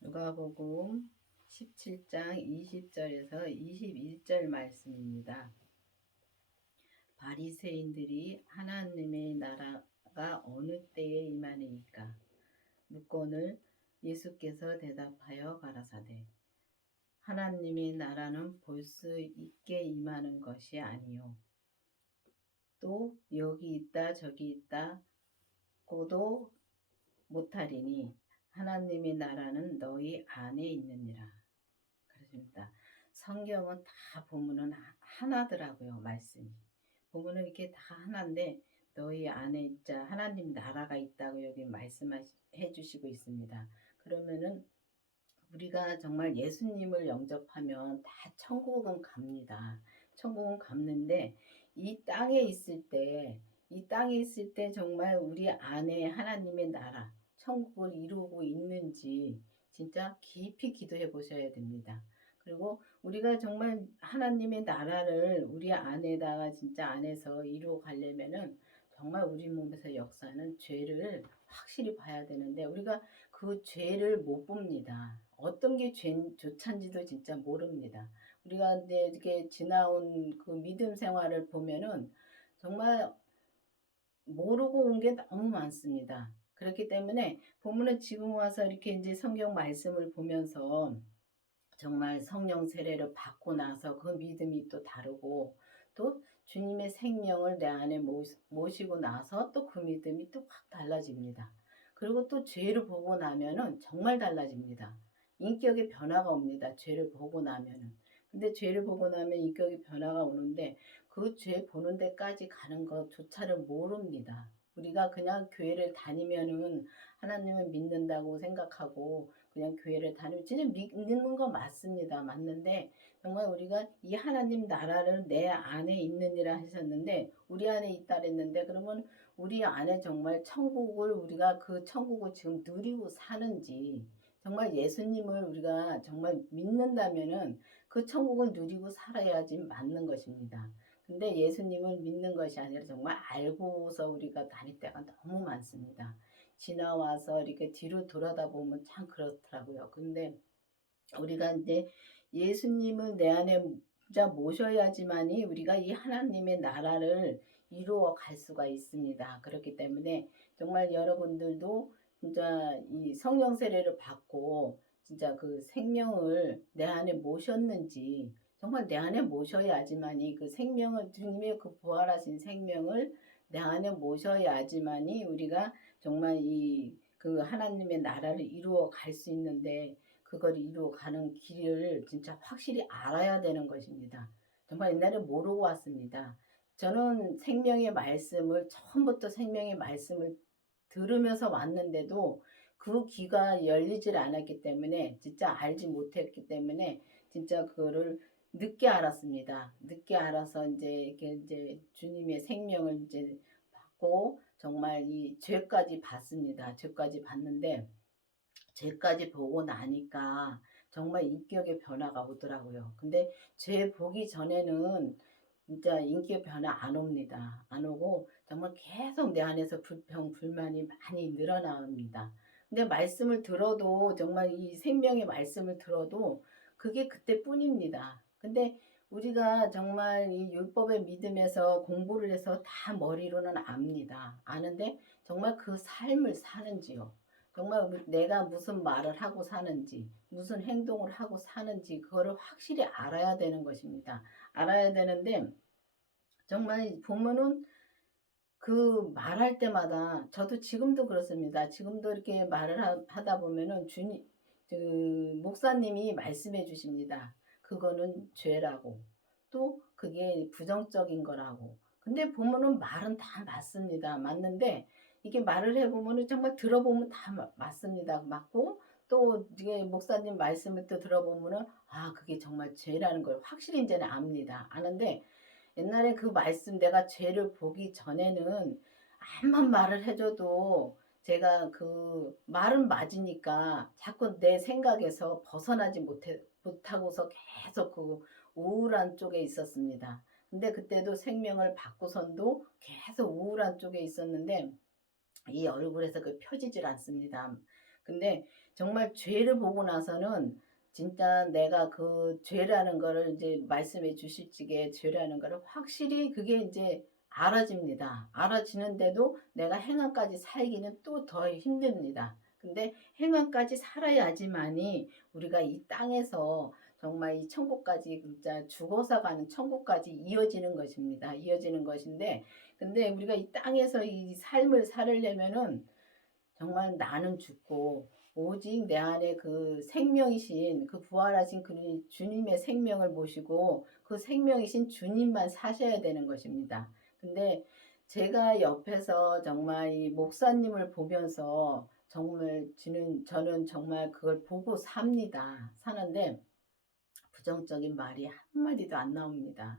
누가복음 17장 20절에서 21절 말씀입니다. 바리새인들이 하나님의 나라가 어느 때에 임하니까 묻거늘 예수께서 대답하여 가라사대 하나님의 나라는 볼 수 있게 임하는 것이 아니요 또 여기 있다 저기 있다고도 못하리니 하나님의 나라는 너희 안에 있느니라. 그렇습니다. 성경은 다 보면은 하나더라고요. 말씀이 보면은 이렇게 다 하나인데 너희 안에 있자 하나님 나라가 있다고 여기 말씀해 주시고 있습니다. 그러면은 우리가 정말 예수님을 영접하면 다 천국은 갑니다. 천국은 갔는데 이 땅에 있을 때 정말 우리 안에 하나님의 나라 천국을 이루고 있는지 진짜 깊이 기도해 보셔야 됩니다. 그리고 우리가 정말 하나님의 나라를 우리 안에다가 진짜 안에서 이루어 가려면은 정말 우리 몸에서 역사는 죄를 확실히 봐야 되는데 우리가 그 죄를 못 봅니다. 어떤 게 좋찬지도 진짜 모릅니다. 우리가 이제 이렇게 지나온 그 믿음 생활을 보면은 정말 모르고 온 게 너무 많습니다. 그렇기 때문에 보면은 지금 와서 이렇게 이제 성경 말씀을 보면서 정말 성령 세례를 받고 나서 그 믿음이 또 다르고 또 주님의 생명을 내 안에 모시고 나서 또 그 믿음이 또 확 달라집니다. 그리고 또 죄를 보고 나면은 정말 달라집니다. 인격의 변화가 옵니다. 죄를 보고 나면은. 근데 죄를 보고 나면 인격의 변화가 오는데 그 죄 보는 데까지 가는 것조차를 모릅니다. 우리가 그냥 교회를 다니면은 하나님을 믿는다고 생각하고 그냥 교회를 다니면 진짜 믿는 거 맞습니다. 맞는데 정말 우리가 이 하나님 나라를 내 안에 있느니라 하셨는데 우리 안에 있다 그랬는데 그러면 우리 안에 정말 천국을 우리가 그 천국을 지금 누리고 사는지 정말 예수님을 우리가 정말 믿는다면은 그 천국을 누리고 살아야지 맞는 것입니다. 근데 예수님을 믿는 것이 아니라 정말 알고서 우리가 다닐 때가 너무 많습니다. 지나와서 이렇게 뒤로 돌아다 보면 참 그렇더라고요. 근데 우리가 이제 예수님을 내 안에 진짜 모셔야지만이 우리가 이 하나님의 나라를 이루어 갈 수가 있습니다. 그렇기 때문에 정말 여러분들도 진짜 이 성령 세례를 받고 진짜 그 생명을 내 안에 모셨는지 정말 내 안에 모셔야지만이 그 생명을 주님의 그 부활하신 생명을 내 안에 모셔야지만이 우리가 정말 이 그 하나님의 나라를 이루어 갈 수 있는데 그걸 이루어 가는 길을 진짜 확실히 알아야 되는 것입니다. 정말 옛날에 모르고 왔습니다. 저는 생명의 말씀을 처음부터 생명의 말씀을 들으면서 왔는데도 그 귀가 열리질 않았기 때문에 진짜 알지 못했기 때문에 진짜 그거를 늦게 알았습니다. 늦게 알아서 이제 이렇게 이제 주님의 생명을 이제 받고 정말 이 죄까지 봤습니다. 죄까지 봤는데 죄까지 보고 나니까 정말 인격의 변화가 오더라고요. 근데 죄 보기 전에는 진짜 인격 변화 안 옵니다. 안 오고 정말 계속 내 안에서 불평, 불만이 많이 늘어납니다. 근데 말씀을 들어도 정말 이 생명의 말씀을 들어도 그게 그때뿐입니다. 근데 우리가 정말 이 율법의 믿음에서 공부를 해서 다 머리로는 압니다. 아는데 정말 그 삶을 사는지요. 정말 내가 무슨 말을 하고 사는지, 무슨 행동을 하고 사는지, 그거를 확실히 알아야 되는 것입니다. 알아야 되는데, 정말 보면은 그 말할 때마다, 저도 지금도 그렇습니다. 지금도 이렇게 말을 하다 보면은 목사님이 말씀해 주십니다. 그거는 죄라고. 또 그게 부정적인 거라고. 근데 보면은 말은 다 맞습니다. 맞는데, 이게 말을 해보면은 정말 들어보면 다 맞습니다. 맞고, 또 이게 목사님 말씀을 또 들어보면은, 아, 그게 정말 죄라는 걸 확실히 이제는 압니다. 아는데, 옛날에 그 말씀 내가 죄를 보기 전에는 암만 말을 해줘도 제가 그 말은 맞으니까 자꾸 내 생각에서 벗어나지 못하고서 계속 그 우울한 쪽에 있었습니다. 근데 그때도 생명을 받고선도 계속 우울한 쪽에 있었는데 이 얼굴에서 그 펴지질 않습니다. 근데 정말 죄를 보고 나서는 진짜 내가 그 죄라는 거를 이제 말씀해 주실 적에 죄라는 거를 확실히 그게 이제 알아집니다. 알아지는데도 내가 행함까지 살기는 또 더 힘듭니다. 근데 행함까지 살아야지만이 우리가 이 땅에서 정말 이 천국까지 진짜 죽어서 가는 천국까지 이어지는 것입니다. 이어지는 것인데 근데 우리가 이 땅에서 이 삶을 살으려면은 정말 나는 죽고 오직 내 안에 그 생명이신 그 부활하신 그 주님의 생명을 모시고 그 생명이신 주님만 사셔야 되는 것입니다. 근데 제가 옆에서 정말 이 목사님을 보면서 정말 저는 정말 그걸 보고 삽니다. 사는데 부정적인 말이 한마디도 안 나옵니다.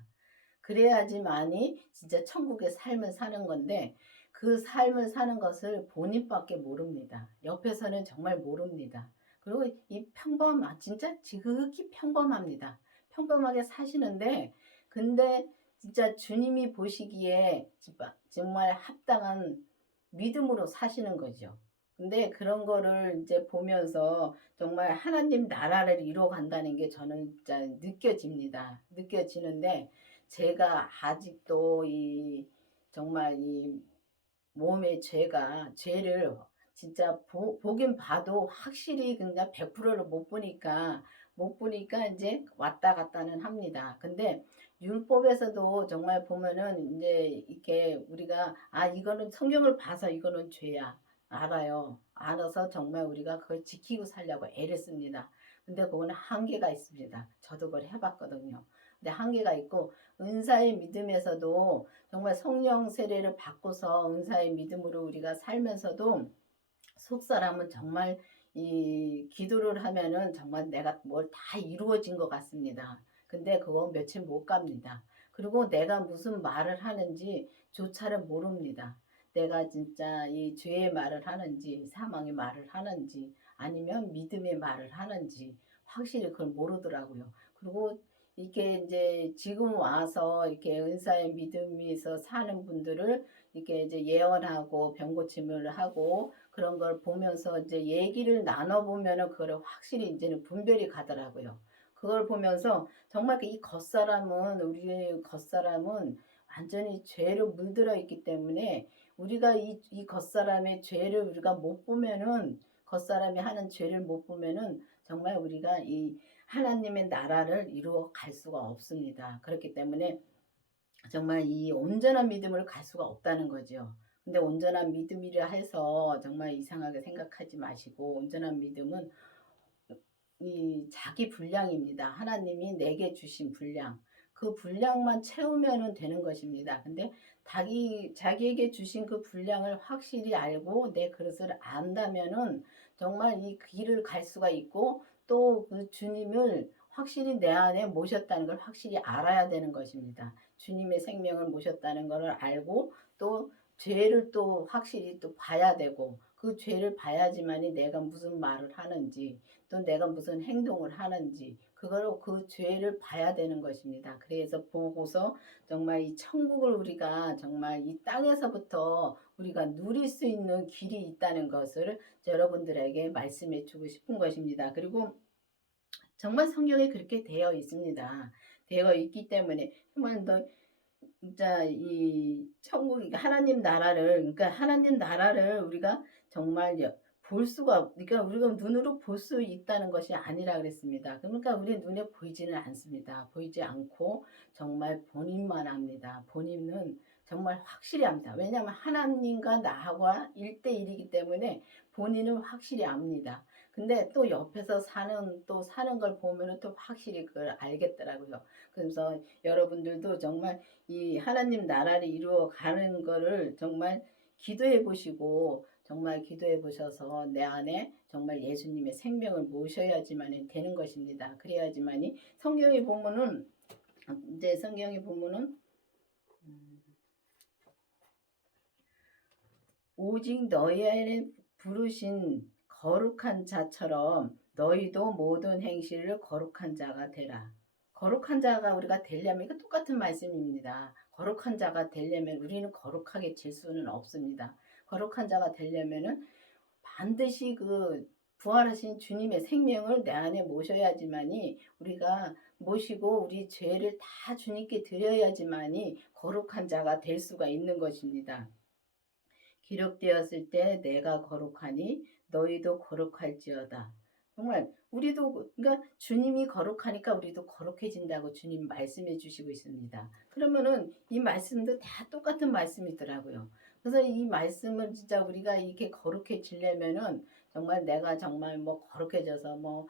그래야지만이 진짜 천국의 삶을 사는 건데 그 삶을 사는 것을 본인밖에 모릅니다. 옆에서는 정말 모릅니다. 그리고 이 진짜 지극히 평범합니다. 평범하게 사시는데 근데 진짜 주님이 보시기에 정말 합당한 믿음으로 사시는 거죠. 근데 그런 거를 이제 보면서 정말 하나님 나라를 이루어 간다는 게 저는 진짜 느껴집니다. 느껴지는데 제가 아직도 이 정말 이 몸의 죄를 진짜 보긴 봐도 확실히 그냥 100%를 못 보니까 이제 왔다 갔다는 합니다. 근데 율법에서도 정말 보면은 이제 이렇게 우리가 이거는 성경을 봐서 이거는 죄야. 알아요. 알아서 정말 우리가 그걸 지키고 살려고 애를 씁니다. 근데 그거는 한계가 있습니다. 저도 그걸 해봤거든요. 근데 한계가 있고 은사의 믿음에서도 정말 성령 세례를 받고서 은사의 믿음으로 우리가 살면서도 속사람은 정말 이 기도를 하면은 정말 내가 뭘 다 이루어진 것 같습니다. 근데 그거 며칠 못 갑니다. 그리고 내가 무슨 말을 하는지 조차를 모릅니다. 내가 진짜 이 죄의 말을 하는지 사망의 말을 하는지 아니면 믿음의 말을 하는지 확실히 그걸 모르더라고요. 그리고 이렇게 이제 지금 와서 이렇게 은사의 믿음에서 사는 분들을 이렇게 이제 예언하고 병고침을 하고 그런 걸 보면서 이제 얘기를 나눠보면은 그거를 확실히 이제는 분별이 가더라고요. 그걸 보면서 정말 이 겉사람은 우리의 겉사람은 완전히 죄로 물들어 있기 때문에 우리가 이 겉사람의 죄를 우리가 못 보면은 겉사람이 하는 죄를 못 보면은 정말 우리가 이 하나님의 나라를 이루어 갈 수가 없습니다. 그렇기 때문에 정말 이 온전한 믿음으로 갈 수가 없다는 거죠. 근데 온전한 믿음이라 해서 정말 이상하게 생각하지 마시고 온전한 믿음은 이 자기 분량입니다. 하나님이 내게 주신 분량. 그 분량만 채우면 되는 것입니다. 근데 자기에게 주신 그 분량을 확실히 알고 내 그릇을 안다면은 정말 이 길을 갈 수가 있고 또 그 주님을 확실히 내 안에 모셨다는 걸 확실히 알아야 되는 것입니다. 주님의 생명을 모셨다는 것을 알고 또 죄를 또 확실히 또 봐야 되고 그 죄를 봐야지만이 내가 무슨 말을 하는지 또 내가 무슨 행동을 하는지 그거를 그 죄를 봐야 되는 것입니다. 그래서 보고서 정말 이 천국을 우리가 정말 이 땅에서부터 우리가 누릴 수 있는 길이 있다는 것을 여러분들에게 말씀해 주고 싶은 것입니다. 그리고 정말 성경에 그렇게 되어 있습니다. 되어 있기 때문에 정말 진짜 이 천국 그러니까 하나님 나라를 우리가 정말 볼 수가 그러니까 우리가 눈으로 볼 수 있다는 것이 아니라 그랬습니다. 그러니까 우리 눈에 보이지는 않습니다. 보이지 않고 정말 본인만 압니다. 본인은 정말 확실히 압니다. 왜냐하면 하나님과 나와 1대1이기 때문에 본인은 확실히 압니다. 근데 또 옆에서 사는 걸 보면은 또 확실히 그걸 알겠더라고요. 그래서 여러분들도 정말 이 하나님 나라를 이루어 가는 거를 정말 기도해 보시고 정말 기도해 보셔서 내 안에 정말 예수님의 생명을 모셔야지만 되는 것입니다. 그래야지만이 성경에 보면은 이제 성경에 보면은 오직 너희 안에 부르신 거룩한 자처럼 너희도 모든 행실을 거룩한 자가 되라. 거룩한 자가 우리가 되려면 이거 똑같은 말씀입니다. 거룩한 자가 되려면 우리는 거룩하게 질 수는 없습니다. 거룩한 자가 되려면은 반드시 그 부활하신 주님의 생명을 내 안에 모셔야지만이 우리가 모시고 우리 죄를 다 주님께 드려야지만이 거룩한 자가 될 수가 있는 것입니다. 기록되었을 때 내가 거룩하니 너희도 거룩할지어다. 정말 우리도 그러니까 주님이 거룩하니까 우리도 거룩해진다고 주님 말씀해 주시고 있습니다. 그러면은 이 말씀도 다 똑같은 말씀이더라고요. 그래서 이 말씀을 진짜 우리가 이렇게 거룩해지려면은 정말 내가 정말 뭐 거룩해져서 뭐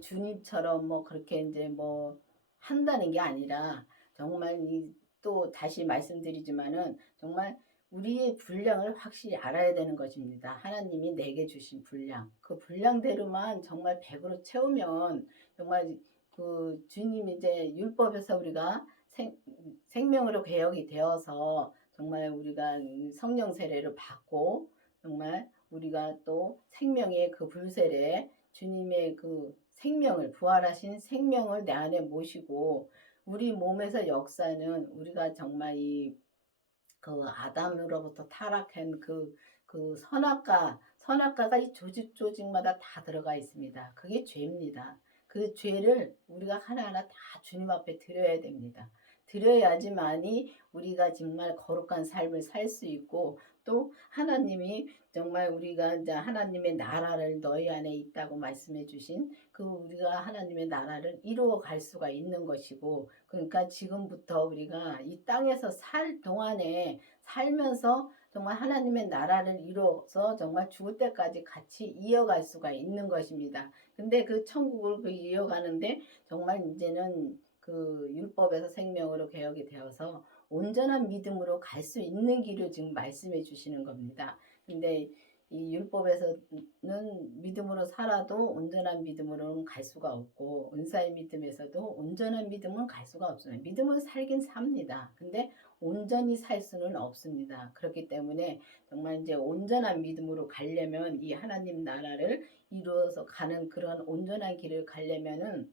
주님처럼 뭐 그렇게 이제 뭐 한다는 게 아니라 정말 이 또 다시 말씀드리지만은 정말 우리의 분량을 확실히 알아야 되는 것입니다. 하나님이 내게 주신 분량. 그 분량대로만 정말 100으로 채우면 정말 그 주님이 이제 율법에서 우리가 생명으로 개혁이 되어서 정말 우리가 성령 세례를 받고 정말 우리가 또 생명의 그 불세례 주님의 그 생명을 부활하신 생명을 내 안에 모시고 우리 몸에서 역사는 우리가 정말 그 아담으로부터 타락한 그 선악과가 이 조직마다 다 들어가 있습니다. 그게 죄입니다. 그 죄를 우리가 하나하나 다 주님 앞에 드려야 됩니다. 드려야지만이 우리가 정말 거룩한 삶을 살 수 있고 또 하나님이 정말 우리가 이제 하나님의 나라를 너희 안에 있다고 말씀해 주신 그 우리가 하나님의 나라를 이루어 갈 수가 있는 것이고 그러니까 지금부터 우리가 이 땅에서 살 동안에 살면서 정말 하나님의 나라를 이루어서 정말 죽을 때까지 같이 이어갈 수가 있는 것입니다. 근데 그 천국을 이어가는데 정말 이제는 그 율법에서 생명으로 개혁이 되어서 온전한 믿음으로 갈 수 있는 길을 지금 말씀해 주시는 겁니다. 근데 이 율법에서는 믿음으로 살아도 온전한 믿음으로는 갈 수가 없고 은사의 믿음에서도 온전한 믿음은 갈 수가 없어요. 믿음은 살긴 삽니다. 근데 온전히 살 수는 없습니다. 그렇기 때문에 정말 이제 온전한 믿음으로 가려면 이 하나님 나라를 이루어서 가는 그런 온전한 길을 가려면은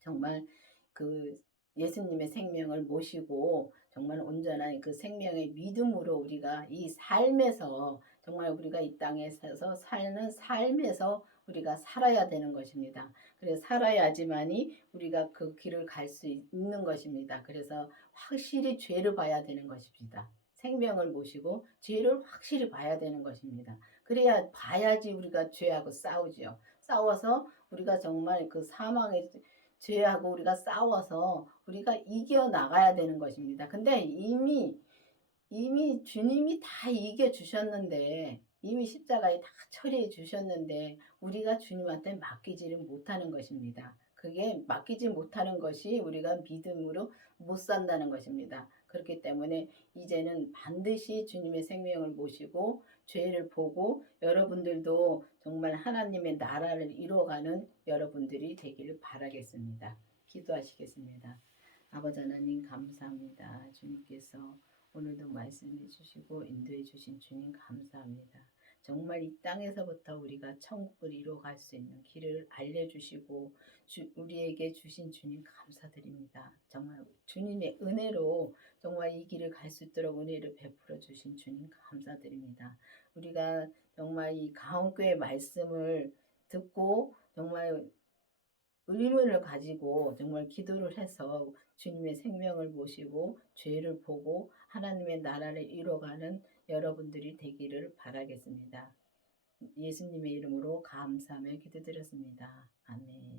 정말 그 예수님의 생명을 모시고 정말 온전한 그 생명의 믿음으로 우리가 이 삶에서 정말 우리가 이 땅에서 사는 삶에서 우리가 살아야 되는 것입니다. 그래서 살아야지만이 우리가 그 길을 갈 수 있는 것입니다. 그래서 확실히 죄를 봐야 되는 것입니다. 생명을 모시고 죄를 확실히 봐야 되는 것입니다. 그래야 봐야지 우리가 죄하고 싸우지요. 싸워서 우리가 정말 그 사망의 죄하고 우리가 싸워서 우리가 이겨 나가야 되는 것입니다. 근데 이미 주님이 다 이겨 주셨는데 이미 십자가에 다 처리해 주셨는데 우리가 주님한테 맡기지를 못하는 것입니다. 그게 맡기지 못하는 것이 우리가 믿음으로 못 산다는 것입니다. 그렇기 때문에 이제는 반드시 주님의 생명을 모시고 죄를 보고 여러분들도 정말 하나님의 나라를 이루어가는 여러분들이 되기를 바라겠습니다. 기도하시겠습니다. 아버지 하나님 감사합니다. 주님께서 오늘도 말씀해 주시고 인도해 주신 주님 감사합니다. 정말 이 땅에서부터 우리가 천국을 이루어갈 수 있는 길을 알려주시고 우리에게 주신 주님 감사드립니다. 정말 주님의 은혜로 정말 이 길을 갈 수 있도록 은혜를 베풀어 주신 주님 감사드립니다. 우리가 정말 이 가온교회 말씀을 듣고 정말 의문을 가지고 정말 기도를 해서 주님의 생명을 모시고 죄를 보고 하나님의 나라를 이뤄가는 여러분들이 되기를 바라겠습니다. 예수님의 이름으로 감사하며 기도드렸습니다. 아멘.